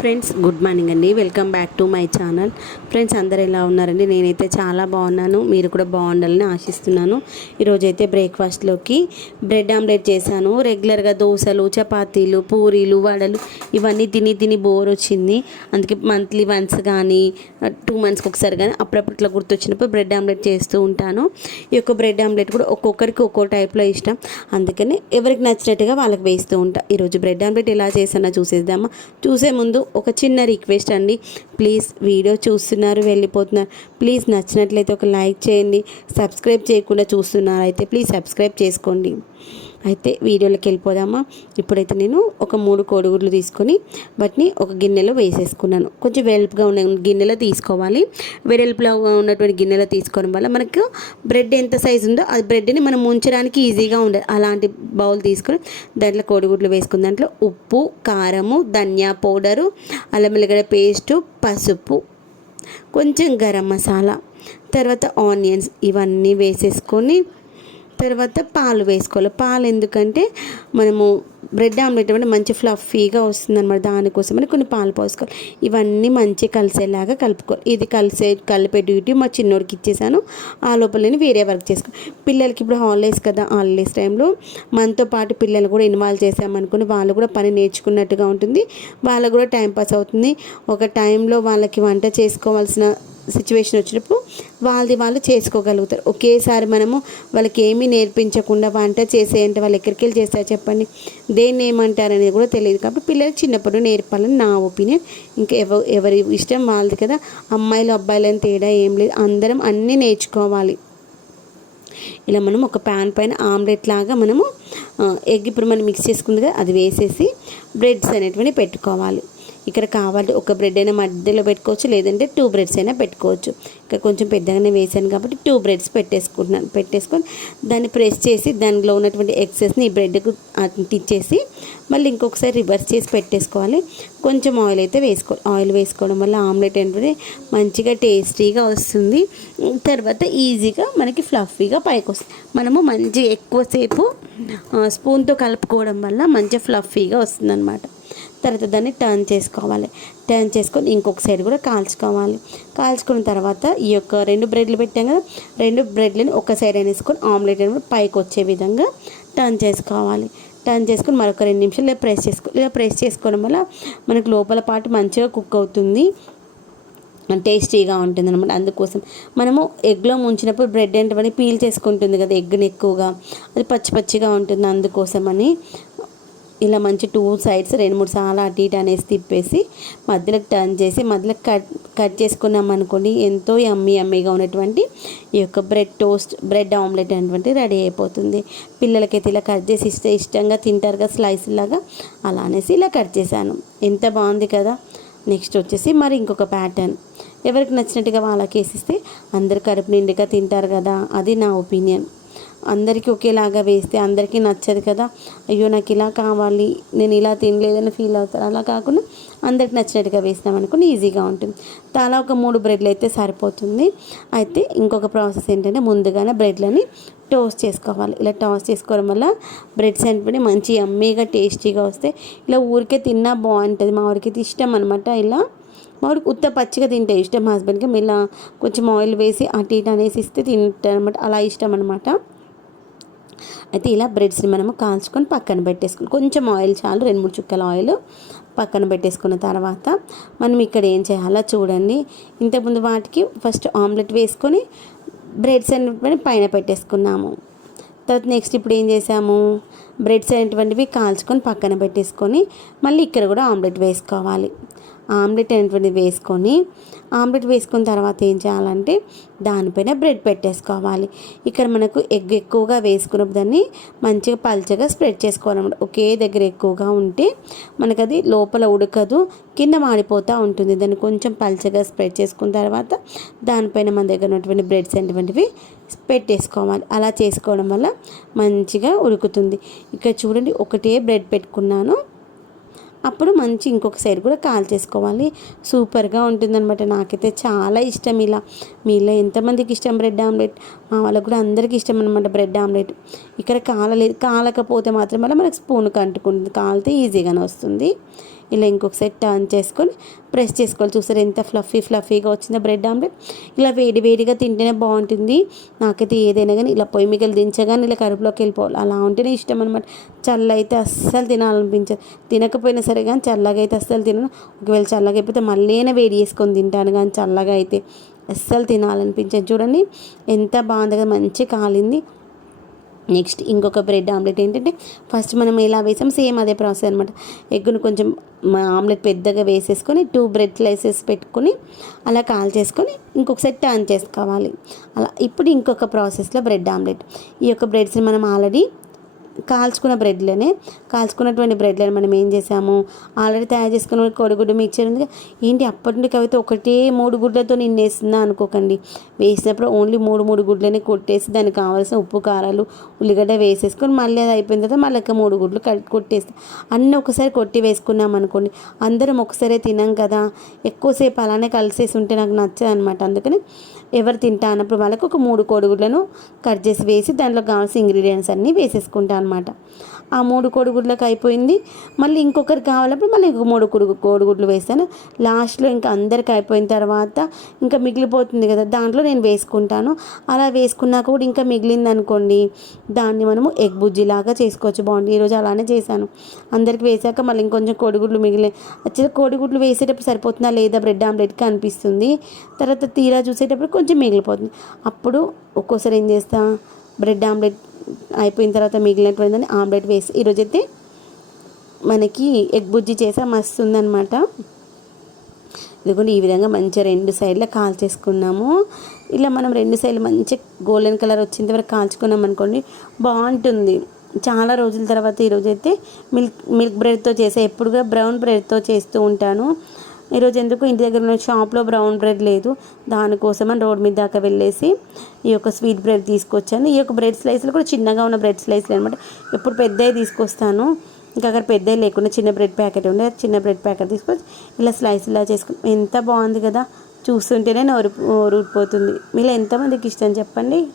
Friends good morning అండి. Welcome back to my channel. Friends అందరు ఎలా ఉన్నారండి? నేనైతే చాలా బాగున్నాను. మీరు కూడా బాగుండాలని ఆశిస్తున్నాను. ఈరోజైతే బ్రేక్ఫాస్ట్లోకి బ్రెడ్ ఆమ్లెట్ చేశాను. రెగ్యులర్గా దోశలు చపాతీలు పూరీలు వడలు ఇవన్నీ తిని తిని బోర్ వచ్చింది. అందుకే మంత్లీ వన్స్ కానీ టూ మంత్స్కి ఒకసారి కానీ అప్పుడప్పుడు ఇట్లా గుర్తొచ్చినప్పుడు బ్రెడ్ ఆమ్లెట్ చేస్తూ ఉంటాను. ఈ యొక్క బ్రెడ్ ఆమ్లెట్ కూడా ఒక్కొక్కరికి ఒక్కో టైప్లో ఇష్టం. అందుకని ఎవరికి నచ్చినట్టుగా వాళ్ళకి వేస్తూ ఉంటా. ఈరోజు బ్రెడ్ ఆమ్లెట్ ఎలా చేసానో చూసేద్దామా? చూసే ముందు ఒక చిన్న రిక్వెస్ట్ అండి. ప్లీజ్ వీడియో చూస్తున్నారు వెళ్ళిపోతున్నారు. ప్లీజ్ నచ్చినట్లయితే ఒక లైక్ చేయండి. సబ్స్క్రైబ్ చేయకుండా చూస్తున్నారు అయితే ప్లీజ్ సబ్స్క్రైబ్ చేసుకోండి. అయితే వీడియోలోకి వెళ్ళిపోదామా? ఇప్పుడైతే నేను ఒక మూడు కోడిగుడ్లు తీసుకొని వాటిని ఒక గిన్నెలో వేసేసుకున్నాను. కొంచెం వెడల్పుగా ఉన్న గిన్నెలో తీసుకోవాలి. వెడల్పుగా ఉన్నటువంటి గిన్నెలో తీసుకోవడం వల్ల మనకు బ్రెడ్ ఎంత సైజు ఉందో ఆ బ్రెడ్ని మనం ఉంచడానికి ఈజీగా ఉండదు అలాంటి బౌల్ తీసుకొని దాంట్లో కోడిగుడ్లు వేసుకున్న దాంట్లో ఉప్పు కారము ధనియా పౌడరు అల్లం వెల్లిగడ్డ పేస్టు పసుపు కొంచెం గరం మసాలా తర్వాత ఆనియన్స్ ఇవన్నీ వేసేసుకొని తర్వాత పాలు వేసుకోవాలి. పాలు ఎందుకంటే మనము బ్రెడ్ ఆమ్లెట్ అంటే మంచి ఫ్లఫీగా వస్తుంది అనమాట దానికోసమని కొన్ని పాలు పోసుకోవాలి. ఇవన్నీ మంచి కలిసేలాగా కలుపుకోవాలి. ఇది కలిసే కలిపే డ్యూటీ మా చిన్నోడికి ఇచ్చేసాను. ఆ లోపల నేను వేరే వర్క్ చేసుకో పిల్లలకి ఇప్పుడు హాలిడేస్ కదా హాలిడేస్ టైంలో మనతో పాటు పిల్లలు కూడా ఇన్వాల్వ్ చేసామనుకుని వాళ్ళు కూడా పని నేర్చుకున్నట్టుగా ఉంటుంది. వాళ్ళకు కూడా టైం పాస్ అవుతుంది. ఒక టైంలో వాళ్ళకి వంట చేసుకోవాల్సిన సిచ్యువేషన్ వచ్చినప్పుడు వాళ్ళది వాళ్ళు చేసుకోగలుగుతారు. ఒకేసారి మనము వాళ్ళకి ఏమీ నేర్పించకుండా వంట చేసేయంటే వాళ్ళు ఎక్కడికి వెళ్ళి చేస్తారు చెప్పండి. దేన్ని ఏమంటారు అనేది కూడా తెలియదు. కాబట్టి పిల్లలు చిన్నప్పుడు నేర్పాలని నా ఒపీనియన్. ఇంకా ఎవ ఎవరి ఇష్టం వాళ్ళది కదా. అమ్మాయిలు అబ్బాయిలని తేడా ఏం లేదు. అందరం అన్నీ నేర్చుకోవాలి. ఇలా మనం ఒక ప్యాన్ పైన ఆమ్లెట్ లాగా మనము ఎగ్ ఇప్పుడు మనం మిక్స్ చేసుకుంది కదా అది వేసేసి బ్రెడ్స్ అనేటివన్నీ పెట్టుకోవాలి. ఇక్కడ కావాలి ఒక బ్రెడ్ అయినా మధ్యలో పెట్టుకోవచ్చు లేదంటే టూ బ్రెడ్స్ అయినా పెట్టుకోవచ్చు. ఇక్కడ కొంచెం పెద్దగానే వేసాను కాబట్టి టూ బ్రెడ్స్ పెట్టేసుకుంటున్నాను. పెట్టేసుకొని దాన్ని ప్రెస్ చేసి దానిలో ఉన్నటువంటి ఎక్సెస్ని ఈ బ్రెడ్కు అంటించేసి మళ్ళీ ఇంకొకసారి రివర్స్ చేసి పెట్టేసుకోవాలి. కొంచెం ఆయిల్ అయితే వేసుకోవాలి ఆయిల్ వేసుకోవడం వల్ల ఆమ్లెట్ ఏంటంటే మంచిగా టేస్టీగా వస్తుంది. తర్వాత ఈజీగా మనకి ఫ్లఫీగా పైకి వస్తుంది. మనము మంచి ఎక్కువసేపు స్పూన్తో కలుపుకోవడం వల్ల మంచిగా ఫ్లఫీగా వస్తుందన్నమాట. తర్వాత దాన్ని టర్న్ చేసుకోవాలి. టర్న్ చేసుకొని ఇంకొక సైడ్ కూడా కాల్చుకోవాలి. కాల్చుకున్న తర్వాత ఈ యొక్క రెండు బ్రెడ్లు పెట్టాం కదా రెండు బ్రెడ్లని ఒక సైడ్ వేసుకొని ఆమ్లెట్ అనేది పైకి వచ్చే విధంగా టర్న్ చేసుకోవాలి. టర్న్ చేసుకొని మరొక రెండు నిమిషాలు ఇలా ప్రెస్ చేసుకో ఇలా ప్రెస్ చేసుకోవడం వల్ల మనకు లోపల పాటు మంచిగా కుక్ అవుతుంది. టేస్టీగా ఉంటుంది అనమాట అందుకోసం మనము ఎగ్లో ముంచినప్పుడు బ్రెడ్ ఏంటంటే పీల్ చేసుకుంటుంది కదా ఎగ్ని ఎక్కువగా. అది పచ్చి పచ్చిగా ఉంటుంది అందుకోసమని ఇలా మంచి టూ సైడ్స్ రెండు మూడు సార్లు అటు ఇటు అనేసి తిప్పేసి మధ్యలోకి టర్న్ చేసి మధ్యలో కట్ కట్ చేసుకున్నాం అనుకోండి ఎంతో యమ్మీ యమ్మీగా ఉన్నటువంటి ఈ యొక్క బ్రెడ్ టోస్ట్ బ్రెడ్ ఆమ్లెట్ అనేటువంటి రెడీ అయిపోతుంది. పిల్లలకైతే ఇలా కట్ చేసి ఇస్తే ఇష్టంగా తింటారు కదా స్లైస్ లాగా. అలా అనేసి ఇలా కట్ చేశాను. ఎంత బాగుంది కదా! నెక్స్ట్ వచ్చేసి మరి ఇంకొక ప్యాటర్న్. ఎవరికి నచ్చినట్టుగా వాళ్ళకి వేసిస్తే అందరు కడుపు నిండుగా తింటారు కదా! అది నా ఒపీనియన్. అందరికీ ఒకేలాగా వేస్తే అందరికీ నచ్చదు కదా. అయ్యో నాకు ఇలా కావాలి నేను ఇలా తినలేదని ఫీల్ అవుతారు. అలా కాకుండా అందరికి నచ్చినట్టుగా వేసినాం అనుకుని ఈజీగా ఉంటుంది. తలా ఒక మూడు బ్రెడ్లు అయితే సరిపోతుంది. అయితే ఇంకొక ప్రాసెస్ ఏంటంటే ముందుగానే బ్రెడ్లని టోస్ట్ చేసుకోవాలి. ఇలా టోస్ట్ చేసుకోవడం వల్ల బ్రెడ్స్ అంటే మంచి అమ్మీగా టేస్టీగా వస్తాయి. ఇలా ఊరికే తిన్నా బాగుంటుంది. మా వాడికి ఇష్టం అనమాట ఇలా. మామిడికి ఉత్త పచ్చిగా తింటే ఇష్టం. మా హస్బెండ్కి ఇలా కొంచెం ఆయిల్ వేసి అటు ఇటు అనేసి ఇస్తే తింటారు అనమాట అలా ఇష్టం అనమాట అయితే ఇలా బ్రెడ్స్ని మనము కాల్చుకొని పక్కన పెట్టేసుకుని కొంచెం ఆయిల్ చాలు రెండు మూడు చుక్కల ఆయిల్ పక్కన పెట్టేసుకున్న తర్వాత మనం ఇక్కడ ఏం చేయాలో చూడండి. ఇంతకుముందు వాటికి ఫస్ట్ ఆమ్లెట్ వేసుకొని బ్రెడ్స్ అనేటువంటి పైన పెట్టేసుకున్నాము. తర్వాత నెక్స్ట్ ఇప్పుడు ఏం చేసాము? బ్రెడ్స్ అనేటువంటివి కాల్చుకొని పక్కన పెట్టేసుకొని మళ్ళీ ఇక్కడ కూడా ఆమ్లెట్ వేసుకోవాలి. ఆమ్లెట్ అనేటువంటిది వేసుకొని ఆమ్లెట్ వేసుకున్న తర్వాత ఏం చేయాలంటే దానిపైన బ్రెడ్ పెట్టేసుకోవాలి. ఇక్కడ మనకు ఎగ్ ఎక్కువగా వేసుకున్నప్పుడు దాన్ని మంచిగా పల్చగా స్ప్రెడ్ చేసుకోవాలన్నమాట. ఒకే దగ్గర ఎక్కువగా ఉంటే మనకు అది లోపల ఉడకదు కింద మాడిపోతూ ఉంటుంది. దాన్ని కొంచెం పల్చగా స్ప్రెడ్ చేసుకున్న తర్వాత దానిపైన మన దగ్గర ఉన్నటువంటి బ్రెడ్స్ అనేటువంటివి పెట్టేసుకోవాలి. అలా చేసుకోవడం వల్ల మంచిగా ఉడుకుతుంది. ఇక్కడ చూడండి ఒకటే బ్రెడ్ పెట్టుకున్నాను. అప్పుడు మంచి ఇంకొక సైడ్ కూడా కాల్ చేసుకోవాలి. సూపర్గా ఉంటుందన్నమాట. నాకైతే చాలా ఇష్టం ఇలా. మీలో ఎంతమందికి ఇష్టం? బ్రెడ్ ఆమ్లెట్ మా వాళ్ళకు కూడా అందరికీ ఇష్టం అనమాట బ్రెడ్ ఆమ్లెట్ ఇక్కడ కాలలేదు కాలకపోతే మాత్రం వల్ల మనకు స్పూన్ కంటుకుంటుంది కాలితే ఈజీగానే వస్తుంది. ఇలా ఇంకొక సెట్ టర్న్ చేసుకొని ప్రెస్ చేసుకోవాలి. చూసారు ఎంత ఫ్లఫీ ఫ్లఫీగా వచ్చిందో బ్రెడ్ ఆమ్లెట్ ఇలా వేడి వేడిగా తింటేనే బాగుంటుంది. నాకైతే ఏదైనా కానీ ఇలా పొయ్యి మిగిలి దించగానే ఇలా కడుపులోకి వెళ్ళిపోవాలి. అలా ఉంటేనే ఇష్టం అనమాట చల్ల అయితే అస్సలు తినాలనిపించదు. తినకపోయినా సరే కానీ చల్లగా అయితే అస్సలు తినను. ఒకవేళ చల్లగా అయిపోతే మళ్ళీ వేడి చేసుకొని తింటాను కానీ చల్లగా అయితే అస్సలు తినాలనిపించదు. చూడండి ఎంత బాగుంది కదా మంచి కాలింది. నెక్స్ట్ ఇంకొక బ్రెడ్ ఆమ్లెట్ ఏంటంటే ఫస్ట్ మనం ఎలా వేసాం సేమ్ అదే ప్రాసెస్ అనమాట ఎగ్గును కొంచెం మా ఆమ్లెట్ పెద్దగా వేసేసుకొని టూ బ్రెడ్ స్లైసెస్ పెట్టుకొని అలా కాల్ చేసుకొని ఇంకొకసారి టర్న్ చేసుకోవాలి. అలా ఇప్పుడు ఇంకొక ప్రాసెస్లో బ్రెడ్ ఆమ్లెట్. ఈ యొక్క బ్రెడ్స్ని మనం ఆల్రెడీ కాల్చుకున్న బ్రెడ్లనే కాల్చుకున్నటువంటి బ్రెడ్లను మనం ఏం చేసాము ఆల్రెడీ తయారు చేసుకున్న కోడిగుడ్డు మిక్చర్ ఉంది ఏంటి అప్పటి నుండి కవిత ఒకటే మూడు గుడ్లతో నిన్నేస్తుందా అనుకోకండి. వేసినప్పుడు ఓన్లీ మూడు మూడు గుడ్లని కొట్టేసి దానికి కావాల్సిన ఉప్పు కారాలు ఉల్లిగడ్డ వేసేసుకొని మళ్ళీ అది అయిపోయిన తర్వాత మళ్ళీ మూడు గుడ్లు కట్ కొట్టేస్తాం. అన్నీ ఒకసారి కొట్టి వేసుకున్నాం అనుకోండి అందరం ఒకసారి తినాం కదా. ఎక్కువసేపు అలానే కలిసేసి ఉంటే నాకు నచ్చదు అనమాట అందుకని ఎవరు తింటా అన్నప్పుడు వాళ్ళకి ఒక మూడు కోడిగుడ్లను కట్ చేసి వేసి దాంట్లో కావాల్సిన ఇంగ్రీడియంట్స్ అన్నీ వేసేసుకుంటాను అనమాట ఆ మూడు కోడిగుడ్లకు అయిపోయింది. మళ్ళీ ఇంకొకరికి కావాలప్పుడు మళ్ళీ ఇంకొక మూడు కొడుగు కోడిగుడ్లు వేస్తాను. లాస్ట్లో ఇంకా అందరికి అయిపోయిన తర్వాత ఇంకా మిగిలిపోతుంది కదా దాంట్లో నేను వేసుకుంటాను. అలా వేసుకున్నాక కూడా ఇంకా మిగిలింది అనుకోండి దాన్ని మనము ఎగ్ బుజ్జిలాగా చేసుకోవచ్చు. బాగుంది ఈరోజు అలానే చేశాను. అందరికి వేసాక మళ్ళీ ఇంకొంచెం కోడిగుడ్లు మిగిలే యాక్చువల్గా కోడిగుడ్లు వేసేటప్పుడు సరిపోతుందా లేదా బ్రెడ్ ఆమ్లెట్కి అనిపిస్తుంది. తర్వాత తీరా చూసేటప్పుడు కొంచెం మిగిలిపోతుంది. అప్పుడు ఒక్కోసారి ఏం చేస్తా బ్రెడ్ ఆమ్లెట్ అయిపోయిన తర్వాత మిగిలినటువంటి ఆమ్లెట్ వేసి ఈరోజైతే మనకి ఎగ్ బుజ్జి చేసా మస్తు ఉందన్నమాట ఇదిగోండి ఈ విధంగా మంచిగా రెండు సైడ్ల కాల్చేసుకున్నాము. ఇలా మనం రెండు సైడ్లు మంచి గోల్డెన్ కలర్ వచ్చేంత వరకు కాల్చుకున్నాం అనుకోండి బాగుంటుంది. చాలా రోజుల తర్వాత ఈరోజు అయితే మిల్క్ మిల్క్ బ్రెడ్తో చేసే. ఎప్పుడు కూడా బ్రౌన్ బ్రెడ్తో చేస్తూ ఉంటాను. ఈరోజు ఎందుకు ఇంటి దగ్గర ఉన్న షాప్లో బ్రౌన్ బ్రెడ్ లేదు? దానికోసం అని రోడ్ మీద దాకా వెళ్ళేసి ఈ యొక్క స్వీట్ బ్రెడ్ తీసుకొచ్చాను. ఈ యొక్క బ్రెడ్ స్లైస్లు కూడా చిన్నగా ఉన్న బ్రెడ్ స్లైస్లు అనమాట ఎప్పుడు పెద్దవి తీసుకొస్తాను. ఇంకా అక్కడ పెద్దవి లేకుండా చిన్న బ్రెడ్ ప్యాకెట్ ఉండే. చిన్న బ్రెడ్ ప్యాకెట్ తీసుకొచ్చి ఇలా స్లైస్ ఇలా చేసుకుని ఎంత బాగుంది కదా. చూస్తుంటేనే నోరు ఊరిపోతుంది. మీలో ఎంతమందికి ఇష్టం చెప్పండి?